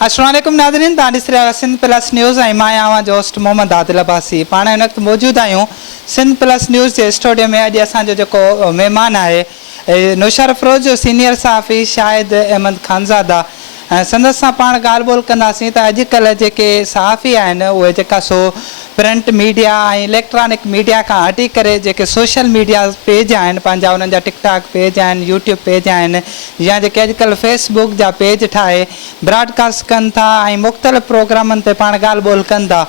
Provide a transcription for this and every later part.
अस्सलाम वालेकुम नाज़रीन, तव्हां ॾिसी रहिया सिंध प्लस न्यूज़ ऐं मां आहियां जो होस्ट मोहम्मद आदिल अब्बासी। पाण हिन वक़्तु मौजूदु आहियूं सिंध प्लस न्यूज़ जे स्टूडियो में। अॼु असांजो जेको महिमान आहे नुशर अफरोज़ जो सीनियर सहाफ़ी शाहिद अहमद खानज़ादा। ऐं संदसि सां पाण ॻाल्हि ॿोल कंदासीं त अॼुकल्ह जेके सहाफ़ी आहिनि उहे जेका सो प्रिंट मीडिया ऐं इलेक्ट्रॉनिक मीडिया खां हटी करे जेके सोशल मीडिया पेज आहिनि पंहिंजा, उन्हनि जा टिकटॉक पेज आहिनि, यूट्यूब पेज आहिनि, या जेके अॼुकल्ह फेसबुक जा पेज ठाहे ब्रॉडकास्ट कनि था ऐं मुख़्तलिफ़ प्रोग्रामनि ते पाण ॻाल्हि ॿोल कनि था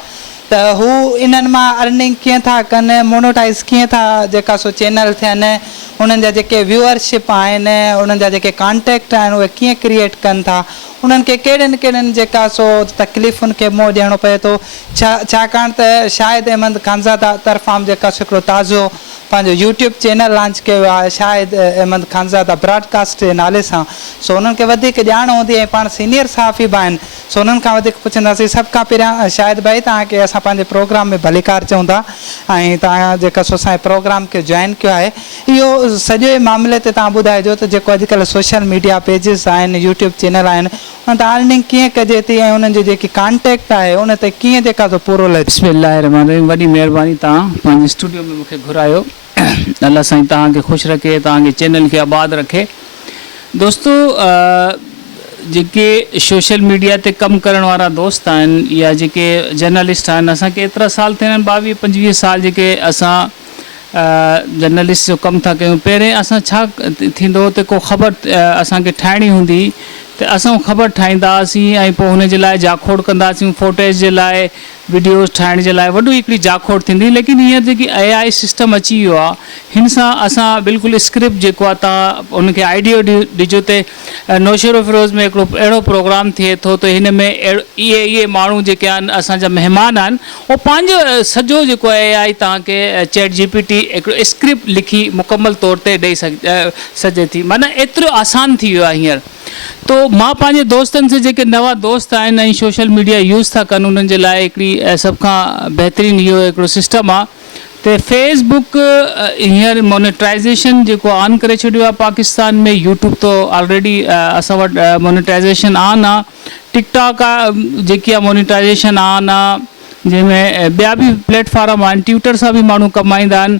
त हू इन्हनि मां अर्निंग कीअं था कनि, मोनोटाइज़ कीअं था जेका सो चैनल थियनि, उन्हनि जा जेके व्यूअरशिप आहिनि, उन्हनि जा जेके कॉन्टेक्ट आहिनि उहे कीअं क्रिएट कनि था, उन्हनि खे कहिड़नि जेका सो तकलीफ़ुनि खे मुंहुं ॾियणो पए थो। छाकाणि त शाहिद अहमद खानज़ादा तरफ़ां जेका सो हिकिड़ो ताज़ो पंहिंजो यूट्यूब चैनल लॉन्च कयो आहे शाहिद अहमद खानज़ादा ब्रॉडकास्ट जे नाले सां। सो उन्हनि खे वधीक ॼाण हूंदी ऐं पाण सीनियर सहाफ़ी बि आहिनि। सो उन्हनि खां वधीक पुछंदासीं। सभ खां पहिरियां शाहिद भाई, तव्हांखे असां पंहिंजे प्रोग्राम में भलीकार चऊं था ऐं तव्हां जेका सो असांजे प्रोग्राम खे जॉइन कयो आहे, इहो सॼे मामले ते तव्हां ॿुधाइजो त जेको अॼुकल्ह सोशल मीडिया पेजिस आहिनि, यूट्यूब चैनल आहिनि, उन ते अर्निंग कीअं कजे थी ऐं उन्हनि जी जेकी कॉन्टेक्ट आहे उन ते कीअं जेका सो पूरो लॻे। बिस्मिल्लाहिर्रहमानिर्रहीम। वॾी महिरबानी, तव्हां पंहिंजे स्टूडियो में मूंखे घुरायो। अल्लाह साईं तव्हांखे ख़ुशि रखे, तव्हांजे चैनल खे आबाद रखे। दोस्तो, जेके सोशल मीडिया ते कमु करण वारा दोस्त आहिनि या जेके जर्नलिस्ट आहिनि, असांखे एतिरा साल थिया आहिनि, 22-25 साल जेके असां जर्नलिस्ट जो कमु था कयूं। पहिरें असां छा थींदो त को ख़बर असांखे ठाहिणी हूंदी त असां ख़बर ठाहींदासीं ऐं पोइ हुन जे लाइ जाखोड़ कंदासीं, फोटेज जे लाइ, वीडियोज़ ठाहिण जे लाइ वॾी हिकिड़ी जाखोड़ थींदी। लेकिन हींअर जेकी AI सिस्टम अची वियो आहे, हिन सां असां बिल्कुलु स्क्रिप्ट जेको आहे तव्हां उनखे आइडियो ॾिजो त नौशर अफरोज़ में हिकिड़ो अहिड़ो प्रोग्राम थिए थो त हिन में इहे माण्हू जेके आहिनि असांजा महिमान आहिनि, उहो पंहिंजो सॼो जेको AI तव्हांखे चैट GPT हिकिड़ो स्क्रिप्ट लिखी मुकमल तौर ते ॾेई सघे थी। माना एतिरो आसानु थी वियो आहे हींअर। तो मां पंहिंजे दोस्तनि से जेके नवां दोस्त आहिनि ऐं सोशल मीडिया यूज़ था कनि, उन्हनि जे लाइ हिकिड़ी सभ खां बहितरीनु इहो हिकिड़ो सिस्टम आहे त फेसबुक हींअर मोनेटाइज़ेशन जेको ऑन करे छॾियो आहे पाकिस्तान में। यूट्यूब तो ऑलरेडी असां वटि मोनेटाइज़ेशन ऑन आहे। टिकटॉक जेकी आहे मोनेटाइज़ेशन ऑन आहे, जंहिंमें ॿिया बि प्लेटफॉर्म आहिनि। ट्विटर सां बि माण्हू कमाईंदा आहिनि।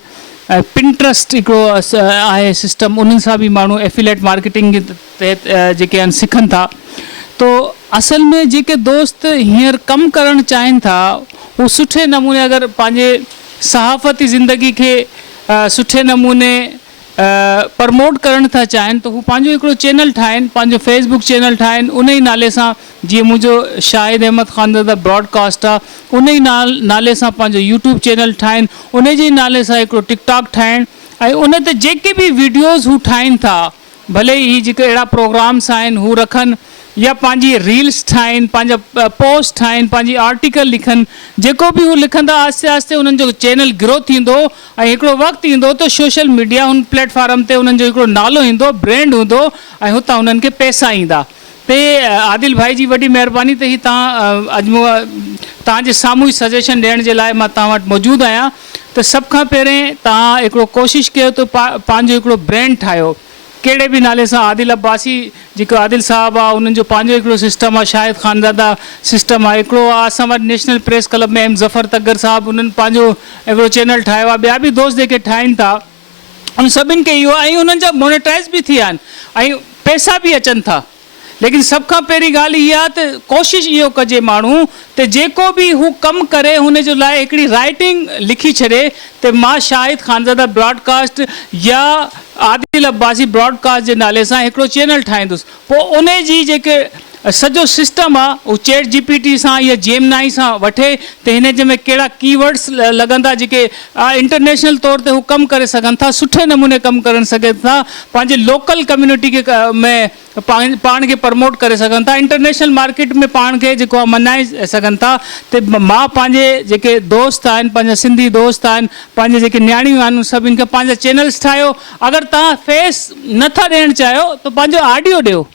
पिंट्रस्ट हिकिड़ो आहे सिस्टम, उन्हनि सां बि माण्हू एफिलेट मार्केटिंग जे तहत जेके आहिनि सिखनि था। तो असल में जेके दोस्त हींअर कमु करणु चाहिनि था, उहे सुठे नमूने अगरि पंहिंजे सहाफ़ती ज़िंदगी खे सुठे नमूने प्रमोट करणु था चाहिनि त हू पंहिंजो हिकिड़ो चैनल ठाहिनि, पंहिंजो फेसबुक चैनल ठाहिनि। उन ई नाले सां, जीअं मुंहिंजो शाहिद अहमद खानज़ादा ब्रॉडकास्ट आहे, उन ई नाले सां पंहिंजो यूट्यूब चैनल ठाहिनि, उन जे नाले सां हिकिड़ो टिकटॉक ठाहिनि ऐं उन ते जेके बि वीडियोज़ हू ठाहिनि था, भले ई जेके अहिड़ा प्रोग्राम्स आहिनि हू रखनि या पंहिंजी रील्स ठाहिनि, पंहिंजा पोस्ट ठाहिनि, पंहिंजी आर्टिकल लिखनि, जेको बि हू लिखंदा आहिस्ते आहिस्ते उन्हनि जो चैनल ग्रो थींदो ऐं हिकिड़ो वक़्तु ईंदो त सोशल मीडिया हुन प्लेटफॉर्म ते उन्हनि जो हिकिड़ो नालो ईंदो, ब्रांड हूंदो ऐं हुतां उन्हनि खे पैसा ईंदा। ते आदिल भाई जी वॾी महिरबानी त ही तव्हां अॼु तव्हांजे साम्हूं ई सजेशन ॾियण जे लाइ मां तव्हां वटि मौजूदु आहियां। त सभ खां पहिरें तव्हां हिकिड़ो कोशिशि कयो त पंहिंजो हिकिड़ो ब्रांड ठाहियो, कहिड़े बि नाले सां। आदिल अब्बासी जेको आदिल साहब आहे, उन्हनि जो पंहिंजो हिकिड़ो सिस्टम आहे, शाहिद खानज़ादा सिस्टम आहे, हिकिड़ो आहे असां वटि नेशनल प्रेस क्लब में M ज़फ़र तगर साहब, उन्हनि पंहिंजो हिकिड़ो चैनल ठाहियो आहे। ॿिया बि दोस्त जेके ठाहिनि था, उन सभिनि खे इहो ऐं उन्हनि जा मोनेटाइज़ बि थिया आहिनि ऐं पैसा बि अचनि था। लेकिन सभ खां पहिरीं ॻाल्हि इहा आहे त कोशिशि इहो कजे माण्हू त जेको बि हू कमु करे हुन जे लाइ हिकिड़ी राइटिंग लिखी छॾे त मां शाहिद खानज़ादा ब्रॉडकास्ट या आदिल अब्बासी ब्रॉडकास्ट जे नाले सां हिकिड़ो चैनल ठाहींदुसि। पोइ उन जी जेके सॼो सिस्टम आहे उहो चैट GPT सां या जेमिनाई सां वठे त हिन जे में कहिड़ा कीवर्ड्स लॻंदा जेके इंटरनेशनल तौर ते हू कमु करे सघनि था, सुठे नमूने कमु करे सघनि था, पंहिंजे लोकल कम्यूनिटी खे में पाण खे प्रमोट करे सघनि था, इंटरनेशनल मार्केट में पाण खे जेको आहे मञाए सघनि था। त मां पंहिंजे जेके दोस्त आहिनि, पंहिंजा सिंधी दोस्त आहिनि, पंहिंजे जेके न्याणियूं आहिनि, सभिनि खे पंहिंजा चैनल्स ठाहियो। अगरि तव्हां फेस नथा ॾियणु चाहियो त पंहिंजो ऑडियो ॾियो।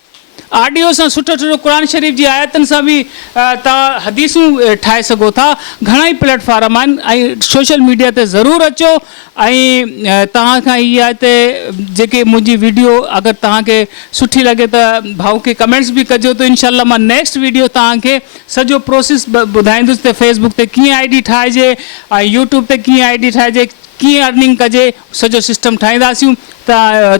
ऑडियो सां सुठो सुठो क़ुर शरीफ़ जी आयतनि सां बि तव्हां हदीसूं ठाहे सघो था। घणा ई प्लेटफॉर्म आहिनि ऐं सोशल मीडिया ते ज़रूरु अचो ऐं तव्हां खां इहा आहे त जेके मुंहिंजी वीडियो अगरि तव्हांखे सुठी लॻे त भाऊ खे कमेंट्स बि कजो त इनशाला मां नेक्स्ट वीडियो तव्हांखे सॼो प्रोसेस ॿुधाईंदुसि त फेसबुक ते कीअं आई डी ठाहिजे ऐं यूट्यूब ते कीअं आई डी ठाहिजे, कीअं अर्निंग कजे, सॼो सिस्टम ठाहींदासीं। त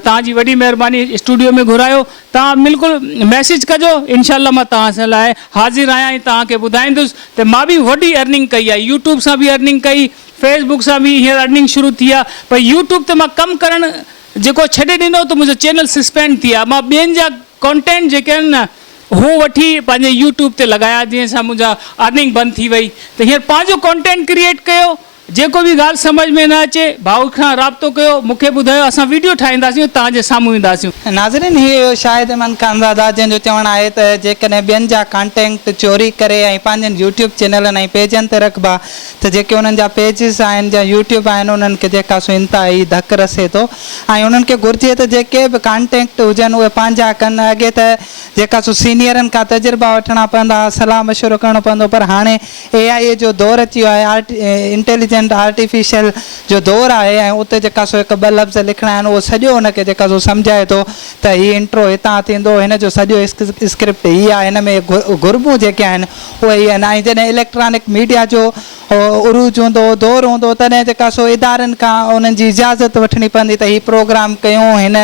तव्हांजी वॾी महिरबानी, स्टूडियो में घुरायो, तव्हां बिल्कुलु मैसेज कजो, इनशाला मां तव्हां सां लाइ हाज़िर आहियां ऐं तव्हांखे ॿुधाईंदुसि त मां बि वॾी अर्निंग कई आहे, यूट्यूब सां बि अर्निंग कई, फेसबुक सां बि हींअर अर्निंग शुरू थी आहे। पर यूट्यूब ते मां कमु करणु जेको छॾे ॾिनो त मुंहिंजो चैनल सस्पेंड थी आहे। मां ॿियनि जा कॉन्टेंट जेके आहिनि न हू वठी पंहिंजे यूट्यूब ते लॻाया, जंहिं सां मुंहिंजा अर्निंग बंदि थी वई। त हींअर पंहिंजो कॉन्टेंट क्रिएट कयो, जेको बि ॻाल्हि सम्झ में न अचे भाऊ खां राब्तो कयो, मूंखे ॿुधायो, असां वीडियो ठाहींदासीं, तव्हांजे साम्हूं ईंदासीं। नाज़रीन, हीअ शाहिद अहमद ख़ान ज़ादा जंहिंजो चवणु आहे त जेकॾहिं ॿियनि जा कंटेंट चोरी करे ऐं पंहिंजनि यूट्यूब चैनलनि ऐं पेजनि ते रखबा त जेके उन्हनि जा पेजिस आहिनि या यूट्यूब आहिनि उन्हनि खे जेका सो इंतिहाई धकु रसे थो ऐं उन्हनि खे घुरिजे त जेके बि कंटेंट हुजनि उहे पंहिंजा कनि। अॻे त जेका सो सीनियरनि खां तजुर्बा वठणा पवंदा, सलाह मशवरो करिणो पवंदो, पर हाणे AI जो दौरु अची वियो आहे, इंटेलिजेंट आर्टिफिशियल जो दौरु आहे ऐं उते जेका सो हिकु ॿ लफ़्ज़ लिखणा आहिनि उहो सॼो हुनखे जेका सो सम्झाए थो त हीअ इंट्रो हितां थींदो, हिन जो सॼो स्क्रिप्ट हीअ आहे, हिन में घुरिबूं जेके आहिनि उहे ई आहिनि। ऐं जॾहिं इलेक्ट्रॉनिक मीडिया जो उरूज हूंदो, दौरु हूंदो, तॾहिं जेका सो इदारनि खां उन्हनि जी इजाज़त वठणी पवंदी त हीअ प्रोग्राम कयूं, हिन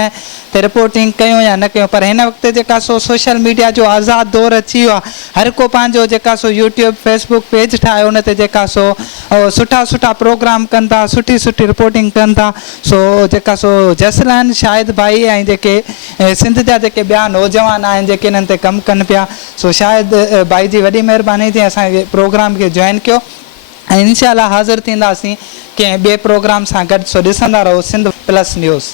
ते रिपोर्टिंग कयूं या न कयूं। पर हिन वक़्तु जेका सो सोशल मीडिया जो आज़ादु दौरु अची वियो आहे, हर को पंहिंजो जेका सो यूट्यूब फेसबुक पेज ठाहे उन ते जेका सो सुठा सुठा प्रोग्राम कनि था, सुठी सुठी रिपोर्टिंग कनि था। सो जेका सो जसल आहिनि शाहिद भाई ऐं जेके सिंध जा जेके ॿिया नौजवान आहिनि जेके हिननि ते कमु कनि पिया, सो शाहिद भाई जी वॾी महिरबानी थी असांजे प्रोग्राम खे जॉइन कयो ऐं इंशाअल्लाह हाज़िर थींदासीं कंहिं ॿिए प्रोग्राम सां गॾु। सो ॾिसंदा रहो सिंध प्लस न्यूज़।